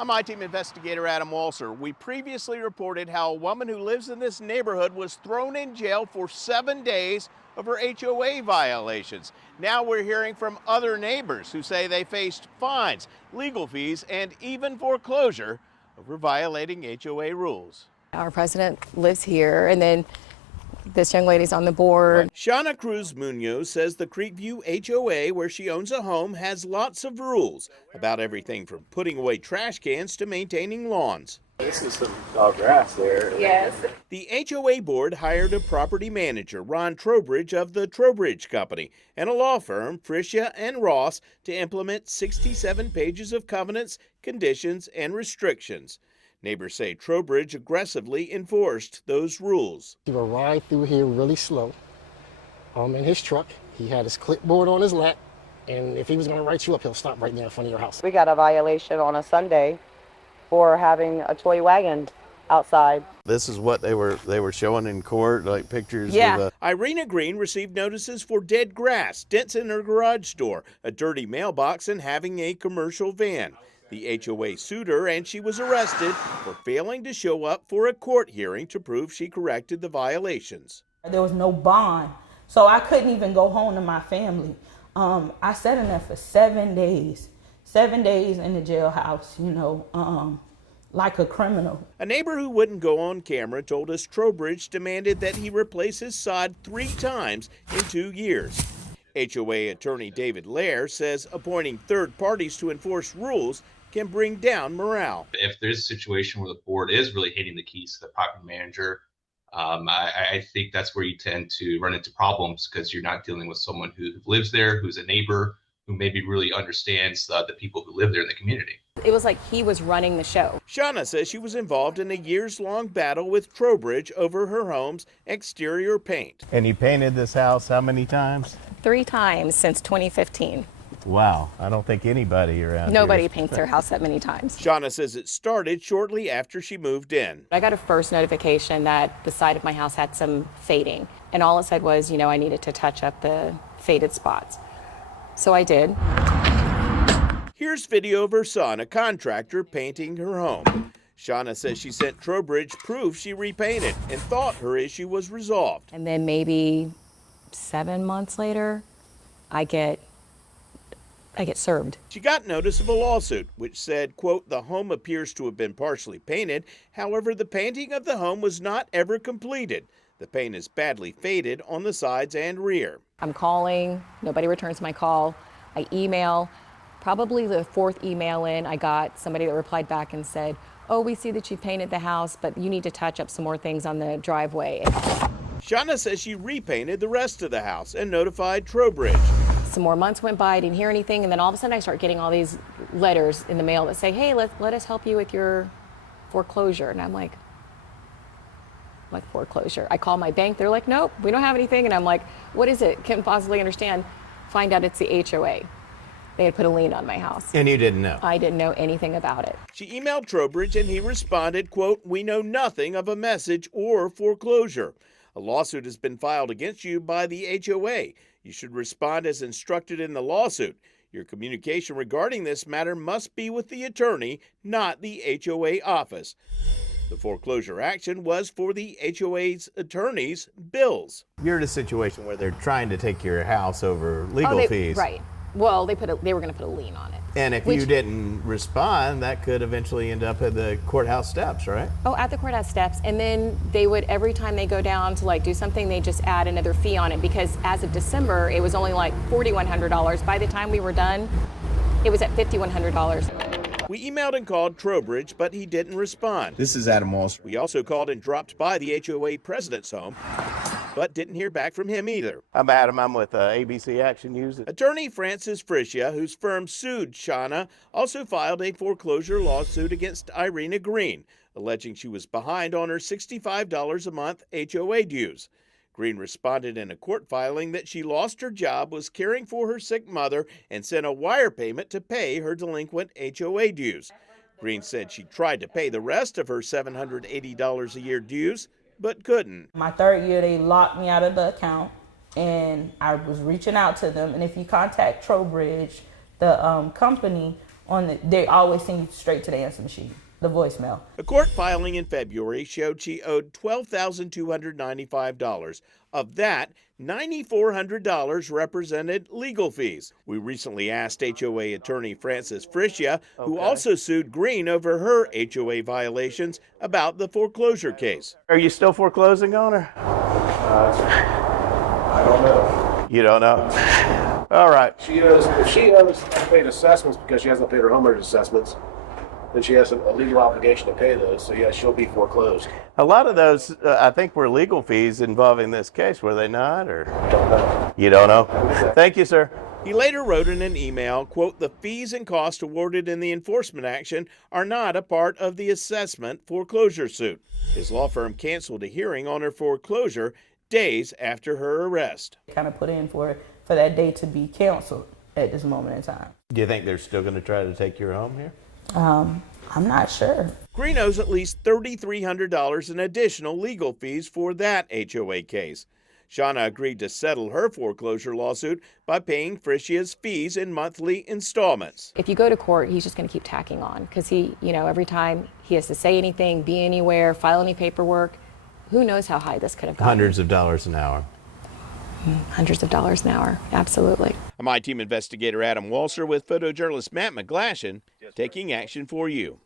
I'm I-Team investigator Adam Walser. We previously reported how a woman who lives in this neighborhood was thrown in jail for 7 days over HOA violations. Now we're hearing from other neighbors who say they faced fines, legal fees, and even foreclosure over violating HOA rules. Our president lives here, and then this young lady's on the board. Shauna Cruz Munoz says the Creekview HOA, where she owns a home, has lots of rules about everything from putting away trash cans to maintaining lawns. This is some tall grass there. Yes. The HOA board hired a property manager, Ron Trowbridge of the Trowbridge Company, and a law firm, Frischia and Ross, to implement 67 pages of covenants, conditions, and restrictions. Neighbors say Trowbridge aggressively enforced those rules. He would ride through here really slow in his truck. He had his clipboard on his lap, and if he was going to write you up, he'll stop right there in front of your house. We got a violation on a Sunday for having a toy wagon outside. This is what they were showing in court, like pictures. Yeah. Irena Green received notices for dead grass, dents in her garage door, a dirty mailbox, and having a commercial van. The HOA sued her, and she was arrested for failing to show up for a court hearing to prove she corrected the violations. There was no bond, so I couldn't even go home to my family. I sat in there for 7 days. 7 days in the jailhouse, like a criminal. A neighbor who wouldn't go on camera told us Trowbridge demanded that he replace his sod 3 times in 2 years. HOA attorney David Lair says appointing third parties to enforce rules can bring down morale. If there's a situation where the board is really hitting the keys to the property manager, I think that's where you tend to run into problems because you're not dealing with someone who lives there, who's a neighbor, who maybe really understands the people who live there in the community. It was like he was running the show. Shauna says she was involved in a years-long battle with Trowbridge over her home's exterior paint. And he painted this house how many times? 3 times since 2015. Wow, I don't think anybody around Nobody here. paints their house that many times. Shauna says it started shortly after she moved in. I got a first notification that the side of my house had some fading, and all it said was, I needed to touch up the faded spots. So I did. Here's video of her son, a contractor, painting her home. Shauna says she sent Trowbridge proof she repainted and thought her issue was resolved. And then maybe 7 months later, I get served. She got notice of a lawsuit which said, quote, the home appears to have been partially painted. However, the painting of the home was not ever completed. The paint is badly faded on the sides and rear. I'm calling, nobody returns my call. I email, probably the 4th email in, I got somebody that replied back and said, oh, we see that you painted the house, but you need to touch up some more things on the driveway. Shauna says she repainted the rest of the house and notified Trowbridge. Some more months went by, I didn't hear anything, and then all of a sudden I start getting all these letters in the mail that say, hey, let us help you with your foreclosure. And I'm like foreclosure? I call my bank, they're like, nope, we don't have anything. And I'm like, what is it? Can't possibly understand. Find out it's the HOA. They had put a lien on my house. And you didn't know? I didn't know anything about it. She emailed Trowbridge and he responded, quote, we know nothing of a message or foreclosure. A lawsuit has been filed against you by the HOA. You should respond as instructed in the lawsuit. Your communication regarding this matter must be with the attorney, not the HOA office. The foreclosure action was for the HOA's attorney's bills. You're in a situation where they're trying to take your house over legal fees. Right. Well, they were going to put a lien on it. And if you didn't respond, that could eventually end up at the courthouse steps, right? Oh, at the courthouse steps. And then they would, every time they go down to do something, they just add another fee on it because as of December, it was only like $4,100. By the time we were done, it was at $5,100. We emailed and called Trowbridge, but he didn't respond. This is Adam Walser. We also called and dropped by the HOA president's home, but didn't hear back from him either. I'm Adam. I'm with ABC Action News. Attorney Francis Frischia, whose firm sued Shauna, also filed a foreclosure lawsuit against Irena Green, alleging she was behind on her $65 a month HOA dues. Green responded in a court filing that she lost her job, was caring for her sick mother, and sent a wire payment to pay her delinquent HOA dues. Green said she tried to pay the rest of her $780 a year dues, but couldn't. My 3rd year, they locked me out of the account, and I was reaching out to them. And if you contact Trowbridge, the company, they always send you straight to the answer machine, the voicemail. A court filing in February showed she owed $12,295. Of that, $9,400 represented legal fees. We recently asked HOA attorney Frances Frischia, who also sued Green over her HOA violations, about the foreclosure case. Are you still foreclosing on her? I don't know. You don't know? All right. If she owes unpaid assessments because she hasn't paid her homeowner's assessments, then she has a legal obligation to pay those. So yeah, she'll be foreclosed. A lot of those, I think, were legal fees involving this case, were they not? Or Don't know. you don't know? Thank you, sir. He later wrote in an email, quote, "The fees and costs awarded in the enforcement action are not a part of the assessment foreclosure suit." His law firm canceled a hearing on her foreclosure days after her arrest. Kind of put in for that day to be canceled at this moment in time. Do you think they're still going to try to take your home here? I'm not sure. Green owes at least $3,300 in additional legal fees for that HOA case. Shauna agreed to settle her foreclosure lawsuit by paying Frischia's fees in monthly installments. If you go to court, he's just going to keep tacking on because he, every time he has to say anything, be anywhere, file any paperwork, who knows how high this could have gotten. Hundreds of dollars an hour. Hundreds of dollars an hour, absolutely. My team investigator Adam Walser with photojournalist Matt McGlashan taking action for you.